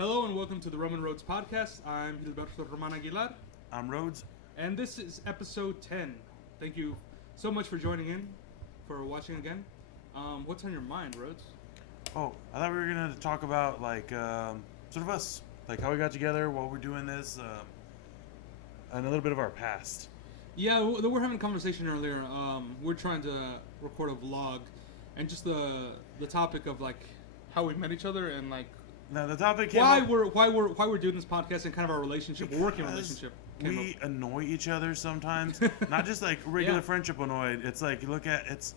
Hello and welcome to the Roman Roads podcast. I'm Gilberto Roman Aguilar. I'm Rodez. And this is episode 10. Thank you so much for joining in, for watching again. What's on your mind, Rodez? Oh, I thought we were going to talk about, sort of us. Like, how we got together, while we're doing this, and a little bit of our past. Yeah, we're having a conversation earlier. We're trying to record a vlog. And just the topic of, like, how we met each other and, like... Now, the topic... Why we're doing this podcast and kind of our relationship, working relationship. We annoy each other sometimes. Not just, like, regular friendship annoyed. It's like, you look at... It's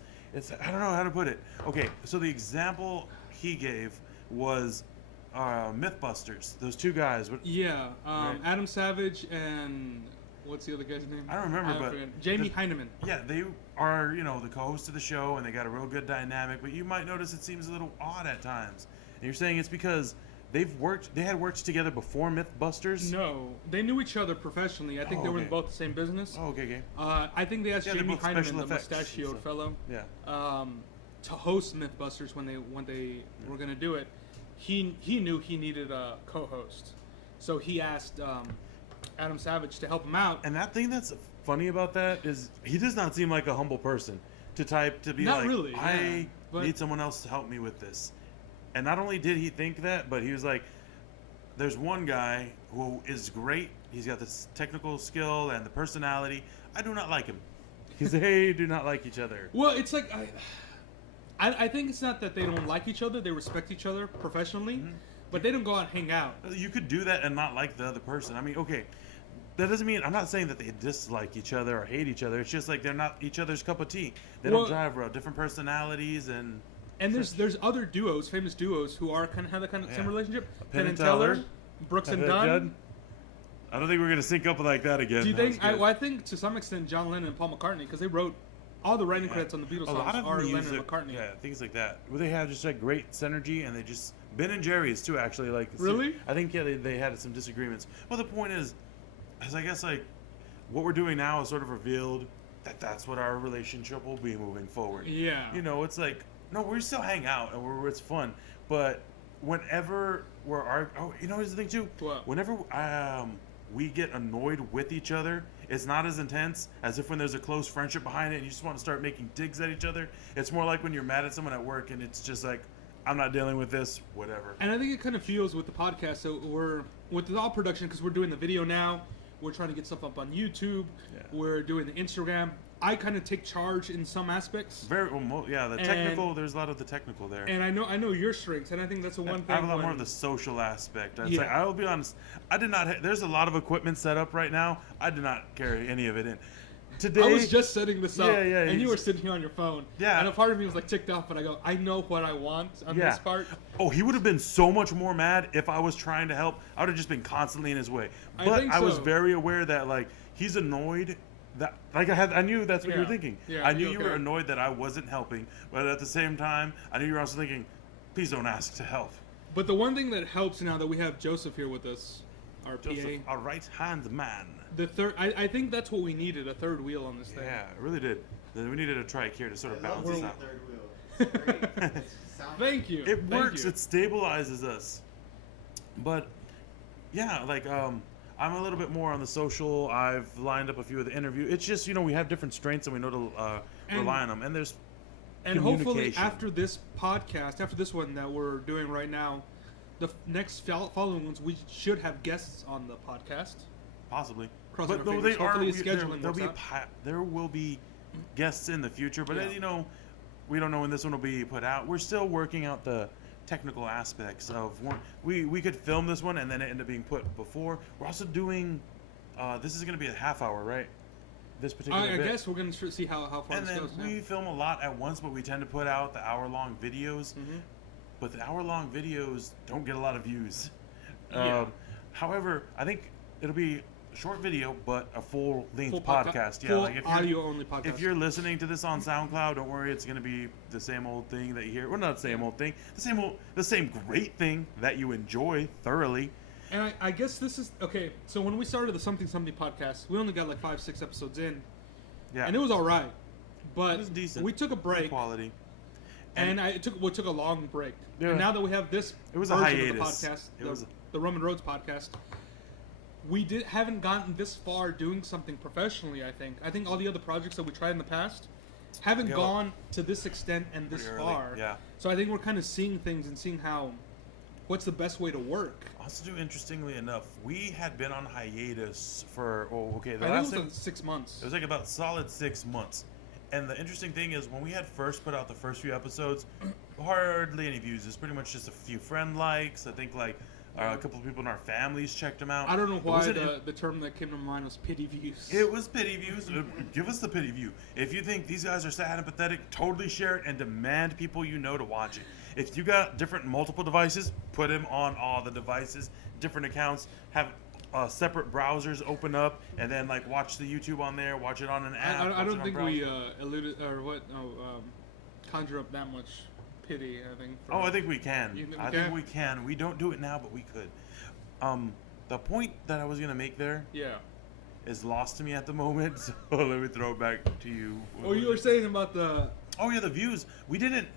I don't know how to put it. Okay, so the example he gave was Mythbusters. Those two guys. Yeah, right? Adam Savage and... What's the other guy's name? I don't remember, but... Jamie Heineman. Yeah, they are, the co-host of the show, and they got a real good dynamic, but you might notice it seems a little odd at times. And you're saying it's because they had worked together before Mythbusters? No, they knew each other professionally. I think they were in both the same business. Oh, okay. I think they asked Jamie Heineman, the mustachioed fellow, to host Mythbusters when they were going to do it. He knew he needed a co-host, so he asked... Adam Savage to help him out. And that thing that's funny about that is he does not seem like a humble person to be not like, really, I need someone else to help me with this. And not only did he think that, but he was like, there's one guy who is great. He's got this technical skill and the personality. I do not like him. They do not like each other. Well, it's like, I think it's not that they don't like each other. They respect each other professionally. Mm-hmm. But they don't go out and hang out. You could do that and not like the other person. I mean, okay, that doesn't mean... I'm not saying that they dislike each other or hate each other. It's just like they're not each other's cup of tea. They don't drive well. Different personalities and... And there's other duos, famous duos, who have that kind of same relationship. Penn and Teller, Brooks and Dunn. I don't think we're going to sync up like that again. Do you think... I think to some extent John Lennon and Paul McCartney, because they wrote... All the writing credits on the Beatles songs are Lennon and McCartney. Yeah, things like that. Where they have just like great synergy, and they just... Ben and Jerry's too, actually. Like really? I think they had some disagreements. Well, the point is I guess like what we're doing now is sort of revealed that's what our relationship will be moving forward. Yeah. It's like we still hang out and it's fun, but whenever here's the thing too. What? Whenever we get annoyed with each other, it's not as intense as if when there's a close friendship behind it and you just want to start making digs at each other. It's more like when you're mad at someone at work and it's just like, I'm not dealing with this, whatever. And I think it kind of feels with the podcast. So we're with the all production because we're doing the video now. We're trying to get stuff up on YouTube. Yeah. We're doing the Instagram. I kind of take charge in some aspects. Technical. There's a lot of the technical there. And I know your strengths, and I think that's the one thing. I have a lot more of the social aspect. I will be honest. I did not. There's a lot of equipment set up right now. I did not carry any of it in. Today, I was just setting this up, and you were sitting here on your phone. Yeah. And a part of me was like ticked off, but I go, I know what I want on this part. Oh, he would have been so much more mad if I was trying to help. I would have just been constantly in his way. But I was very aware that like he's annoyed that I knew that's what you were thinking. Yeah, I knew you were annoyed that I wasn't helping, but at the same time, I knew you were also thinking, please don't ask to help. But the one thing that helps now that we have Joseph here with us, our Joseph, PA, our right hand man. The third, I think that's what we needed, a third wheel on this thing. Yeah, it really did. We needed a trike here to sort of balance us out. Third wheel. It's great. Thank you. It works. It stabilizes us. But yeah, like I'm a little bit more on the social. I've lined up a few of the interviews. It's just we have different strengths and we know to rely on them. And there's hopefully after this podcast, after this one that we're doing right now, the next following ones we should have guests on the podcast. Possibly. But no, they are. There will be guests in the future, but we don't know when this one will be put out. We're still working out the technical aspects of one. We could film this one and then it end up being put before. We're also doing. This is going to be a half hour, right? This particular. I guess we're going to see how far this goes. And then we film a lot at once, but we tend to put out the hour-long videos. Mm-hmm. But the hour-long videos don't get a lot of views. However, I think it'll be a short video, but a full-length podcast. Full audio-only podcast. If you're listening to this on SoundCloud, don't worry, it's going to be the same old thing that you hear. Well, not the same old thing. The same great thing that you enjoy thoroughly. And I guess this is... Okay, so when we started the Something Something podcast, we only got like 5-6 episodes in. Yeah. And it was all right. But it was decent. We took a break. Good quality. And we took a long break. Yeah. And now that we have this it was a hiatus. Of the podcast, the Roman Roads podcast, we haven't gotten this far doing something professionally. I think all the other projects that we tried in the past haven't gone to this extent and this far. Yeah. So I think we're kind of seeing things and seeing what's the best way to work. Also, interestingly enough, we had been on hiatus for I think it was 6 months. It was like about solid 6 months. And the interesting thing is, when we had first put out the first few episodes, hardly any views. It's pretty much just a few friend likes. I think like a couple of people in our families checked them out. I don't know why the term that came to mind was pity views. It was pity views. Give us the pity view. If you think these guys are sad and pathetic, totally share it and demand people you know to watch it. If you got multiple devices, put them on all the devices, different accounts, have separate browsers open up, and then like watch the YouTube on there, watch it on an app. I don't think we conjure up that much pity. I think. I think we can. I think we can. We don't do it now, but we could. The point that I was gonna make there, is lost to me at the moment. So let me throw it back to you. You were saying about the. Oh yeah, the views. We didn't.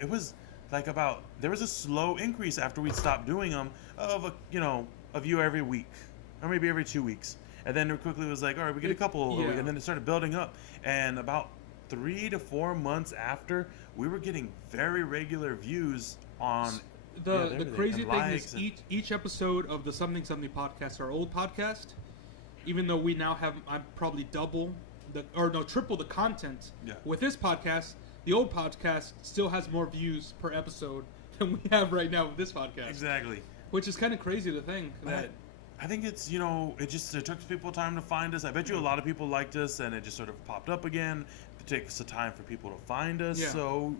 It was like there was a slow increase after we stopped doing them of a view every week, or maybe every 2 weeks, and then it quickly was like, all right, we get a couple, and then it started building up, and about 3 to 4 months after, we were getting very regular views on the crazy thing is each episode of the Something podcast, our old podcast, even though we now have probably triple the content with this podcast, the old podcast still has more views per episode than we have right now with this podcast. Exactly. Which is kind of crazy to think. I think it's, it took people time to find us. I bet you a lot of people liked us, and it just sort of popped up again. It takes some time for people to find us. Yeah. So,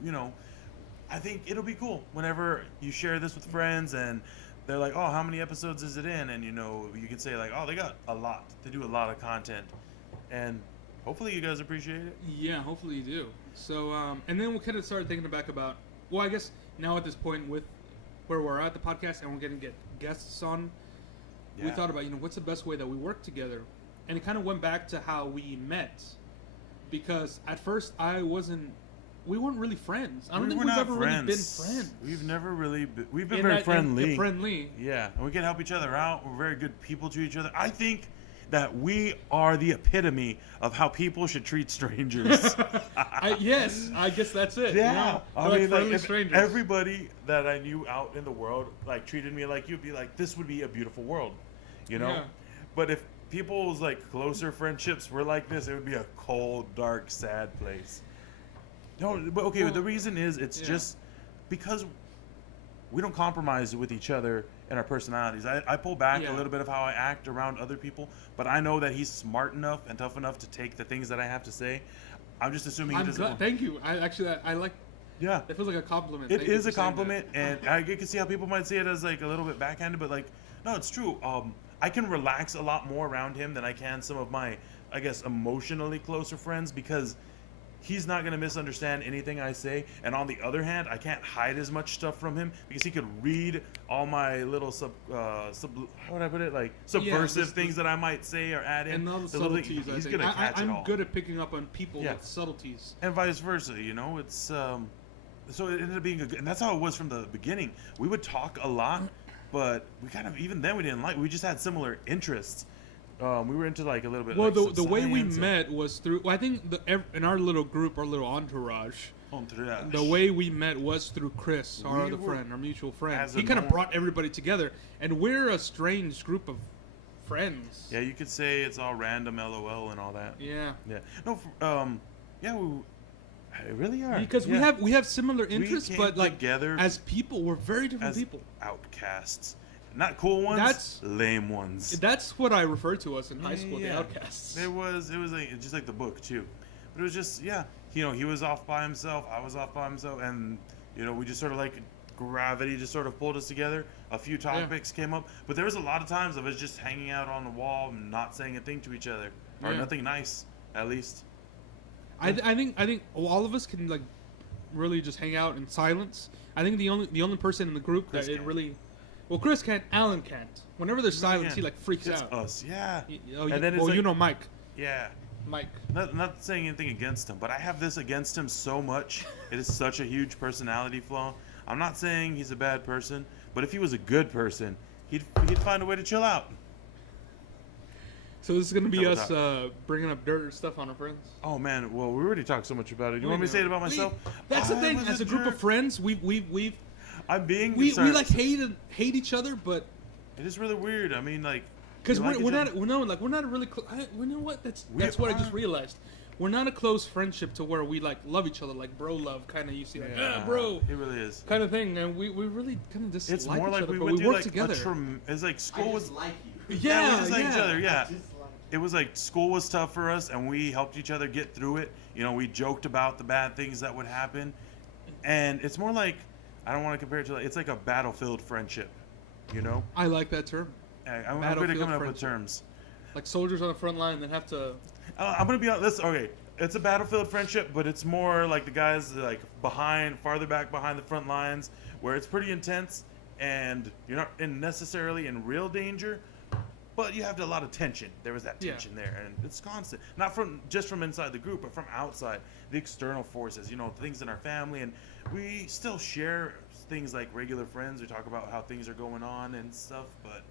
I think it'll be cool whenever you share this with friends, and they're like, oh, how many episodes is it in? And, you can say, like, oh, they got a lot. They do a lot of content. And hopefully you guys appreciate it. Yeah, hopefully you do. So, and then we kind of started thinking back about, I guess now at this point with where we're at the podcast and we're going to get guests on, we thought about, what's the best way that we work together? And it kind of went back to how we met. Because at first we weren't really friends. I don't think we've ever really been friends. We've never really we've been very friendly. Friendly. Yeah, and we can help each other out. We're very good people to each other. I think that we are the epitome of how people should treat strangers. Yes, I guess that's it. Yeah, I mean, if strangers. Everybody that I knew out in the world treated me like you'd be like, this would be a beautiful world, Yeah. But if people's closer friendships were like this, it would be a cold, dark, sad place. No, but okay. The reason is it's just because we don't compromise with each other and our personalities. I pull back a little bit of how I act around other people, but I know that he's smart enough and tough enough to take the things that I have to say. I'm just assuming he doesn't. Thank you. I like. Yeah. It feels like a compliment. It is a compliment, and I can see how people might see it as a little bit backhanded, but no, it's true. I can relax a lot more around him than I can some of my, I guess, emotionally closer friends, because he's not going to misunderstand anything I say. And on the other hand, I can't hide as much stuff from him because he could read all my little how would I put it? Subversive things that I might say or add in. And all the subtleties, he's going to catch it all. I'm good at picking up on people with subtleties. And vice versa, It's, so it ended up being and that's how it was from the beginning. We would talk a lot, but we kind of, even then we didn't we just had similar interests. We were into a little bit. Well, the way we met was through. I think in our little group, our little entourage. The way we met was through Chris, our other friend, our mutual friend. He kind of brought everybody together, and we're a strange group of friends. Yeah, you could say it's all random, LOL, and all that. Yeah. Yeah. No. We really are. Because we have similar interests, but together as people, we're very different people. Outcasts. Not cool ones, lame ones. That's what I referred to us in high school, the outcasts. It was just like the book too, but it was just he was off by himself, I was off by himself, and we just sort of gravity just sort of pulled us together. A few topics came up, but there was a lot of times of us just hanging out on the wall and not saying a thing to each other, or nothing nice, at least. I think all of us can really just hang out in silence. I think the only person in the group that it really. Well, Chris can't. Alan can't. Whenever there's silence, he freaks out. It's us, yeah. And then Mike. Yeah. Mike. Not saying anything against him, but I have this against him so much. It is such a huge personality flaw. I'm not saying he's a bad person, but if he was a good person, he'd find a way to chill out. So this is gonna be Double us bringing up dirt stuff on our friends. Oh man, well we already talked so much about it. You want me to say it about myself? That's the thing. As a group of friends, we like hate each other, but it is really weird. I mean, like, because we're not really close. You know what? That's what I just realized. We're not a close friendship to where we like love each other, like bro love, kind of. You see, like bro, it really is kind of thing, and we really kind of dislike it's more each like other, we but went we through work together. it's like school was like you. yeah, we just like each other. Yeah, Like it was like school was tough for us, and we helped each other get through it. You know, we joked about the bad things that would happen, and it's more like I don't want to compare it to like, it's like a battlefield friendship. You know, I like that term. I'm good at coming up with terms. Like soldiers on the front line that have to. I'm gonna be on this. Okay, it's a battlefield friendship, but it's more like the guys like farther back behind the front lines, where it's pretty intense, and you're not necessarily in real danger, but you have a lot of tension. There was that tension there, and it's constant. Not just from inside the group, but from outside, the external forces. You know, things in our family, and we still share things like regular friends. We talk about how things are going on and stuff, but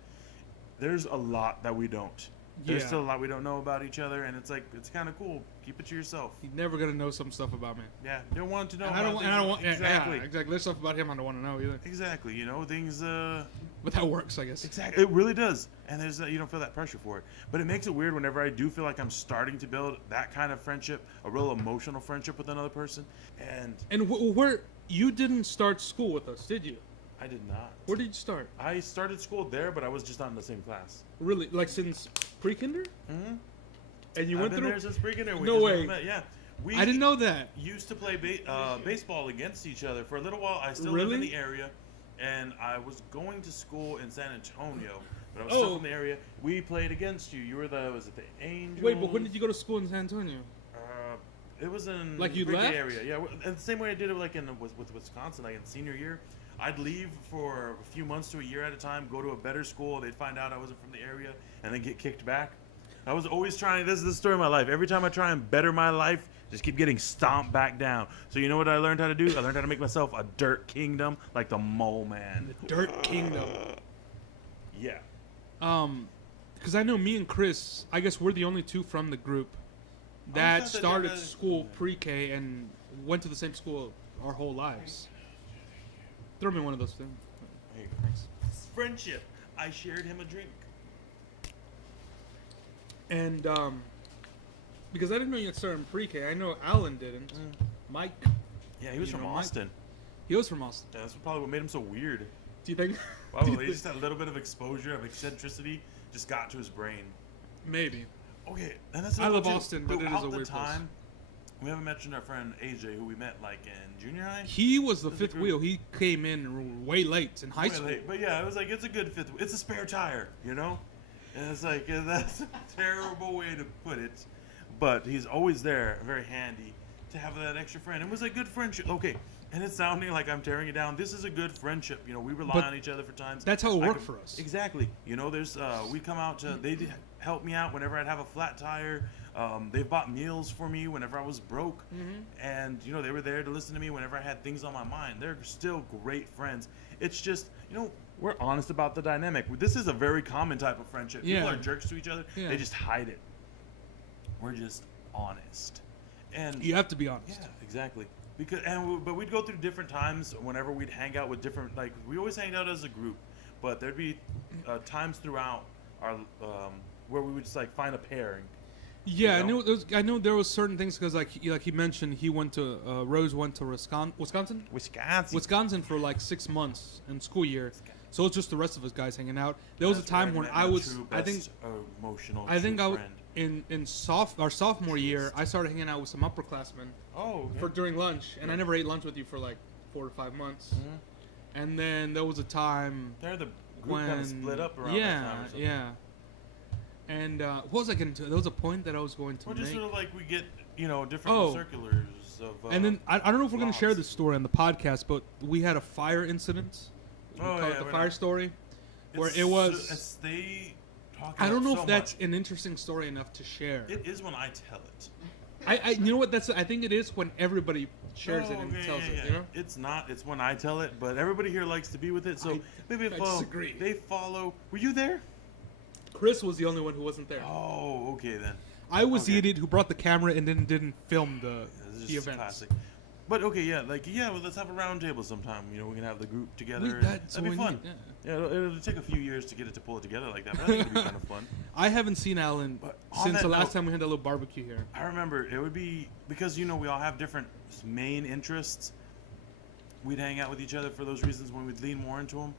there's a lot that we don't. There's still a lot we don't know about each other, and it's like it's kind of cool. Keep it to yourself. He's never gonna know some stuff about me. Yeah, you don't want to know. I don't want exactly. Yeah, exactly. There's stuff about him I don't want to know either. Exactly. You know things. But that works, I guess. Exactly. It really does, and there's you don't feel that pressure for it. But it makes it weird whenever I do feel like I'm starting to build that kind of friendship, a real emotional friendship with another person, and where you didn't start school with us, did you? I did not. Where did you start? I started school there, but I was just not in the same class. Really? Like since pre-kinder? Mm-hmm. And you I've went been through there since pre-kinder. No way. Yeah. I didn't know that. Used to play baseball against each other for a little while. I still live in the area, and I was going to school in San Antonio, but I was still in the area. We played against you. You were was it the Angels? Wait, but when did you go to school in San Antonio? It was in like you the left area. Yeah, and the same way I did it like with Wisconsin, like in senior year. I'd leave for a few months to a year at a time, go to a better school. They'd find out I wasn't from the area, and then get kicked back. I was always trying. This is the story of my life. Every time I try and better my life, just keep getting stomped back down. So you know what I learned how to do? I learned how to make myself a dirt kingdom, like the Mole Man. The Dirt Kingdom. Yeah. Because I know me and Chris, I guess we're the only two from the group that started school pre-K and went to the same school our whole lives. Throw me one of those things. Hey, thanks. Friendship. I shared him a drink. And because I didn't know you had started in pre-K. I know Alan didn't. Mike. Yeah, he was from Austin. Mike? He was from Austin. Yeah, that's probably what made him so weird. Do you think? Probably just that little bit of exposure of eccentricity just got to his brain. Maybe. Okay, and that's I love Austin, but it is a weird place. We haven't mentioned our friend AJ, who we met like in junior high. He was the fifth wheel. He came in way late in high school. But yeah, it was like it's a good fifth. It's a spare tire, you know. And it's like that's a terrible way to put it, but he's always there, very handy to have that extra friend. It was a good friendship. Okay, and it's sounding like I'm tearing it down. This is a good friendship. You know, we rely on each other for times. That's how it worked for us. Exactly. You know, there's we come out to they help me out whenever I'd have a flat tire. They bought meals for me whenever I was broke, and you know they were there to listen to me whenever I had things on my mind. They're still great friends. It's just we're honest about the dynamic. This is a very common type of friendship. People are jerks to each other. Yeah. They just hide it. We're just honest, and you have to be honest. Yeah, exactly. But we'd go through different times whenever we'd hang out with different. Like we always hanged out as a group, but there'd be times throughout our where we would just like find a pairing. Yeah, I know there was certain things because like he mentioned he went to Rose went to Wisconsin for like 6 months in school year, so it's just the rest of us guys hanging out. There was a time when I was in our sophomore year I started hanging out with some upperclassmen. For during lunch, and I never ate lunch with you for like 4 to 5 months, and then there was a time the group kind of split up around that time or something. Yeah. And what was I getting to? There was a point that I was going to make. Just sort of like we get, different circulars of. And then I don't know if we're going to share this story on the podcast, but we had a fire incident. We call it the fire story, where it was. They talk. I don't know if that's an interesting story enough to share. It is when I tell it. You know what? I think it is when everybody shares it and tells it. You know? It's not. It's when I tell it, but everybody here likes to be with it. So maybe disagree. They follow. Were you there? Chris was the only one who wasn't there. Oh, okay then. I was the idiot who brought the camera and then didn't film the events. Classic. But okay, well, let's have a round table sometime. You know, we can have the group together. That'd be fun. It'll take a few years to get it to pull it together like that, but I think it'd be kind of fun. I haven't seen Alan since the last time we had that little barbecue here. I remember it would be because we all have different main interests. We'd hang out with each other for those reasons when we'd lean more into them.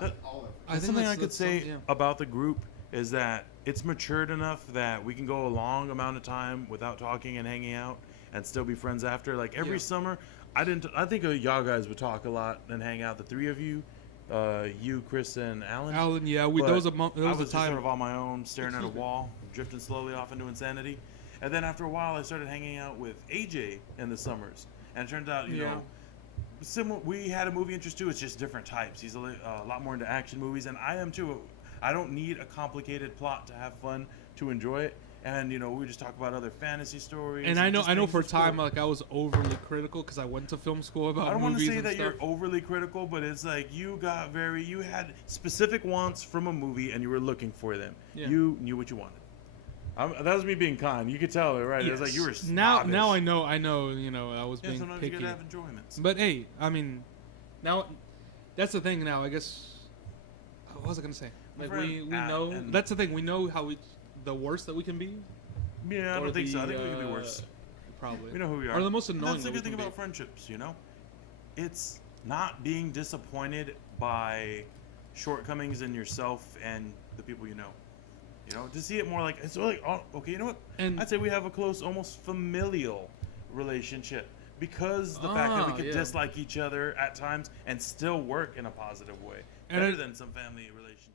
That's something I could say about the group is that it's matured enough that we can go a long amount of time without talking and hanging out and still be friends after. Like every summer, I think y'all guys would talk a lot and hang out. The three of you, you, Chris, and Alan. There was a time. I was just sort of on my own, staring at a wall, drifting slowly off into insanity. And then after a while, I started hanging out with AJ in the summers. And it turns out, you know, similar. We had a movie interest too. It's just different types. He's a lot more into action movies, and I am too. I don't need a complicated plot to have fun to enjoy it. And we just talk about other fantasy stories. And I know for a time like I was overly critical because I went to film school about movies. I don't want to say that stuff. You're overly critical, but it's like you had specific wants from a movie and you were looking for them. Yeah. You knew what you wanted. That was me being kind. You could tell it, right? Yes. It was like you were snobbish. Now I know. I was being sometimes picky. You gotta have enjoyments. But hey, I mean, now that's the thing. Now I guess what was I gonna say? Like we know that's the thing. We know how the worst that we can be. Yeah, I don't think so. I think we can be worse. Probably. We know who we are. Or the most annoying. That's the good thing about friendships. It's not being disappointed by shortcomings in yourself and the people you know. To see it more like it's like okay, you know what? And I'd say we have a close, almost familial relationship because the fact that we could dislike each other at times and still work in a positive way, better than some family relationships.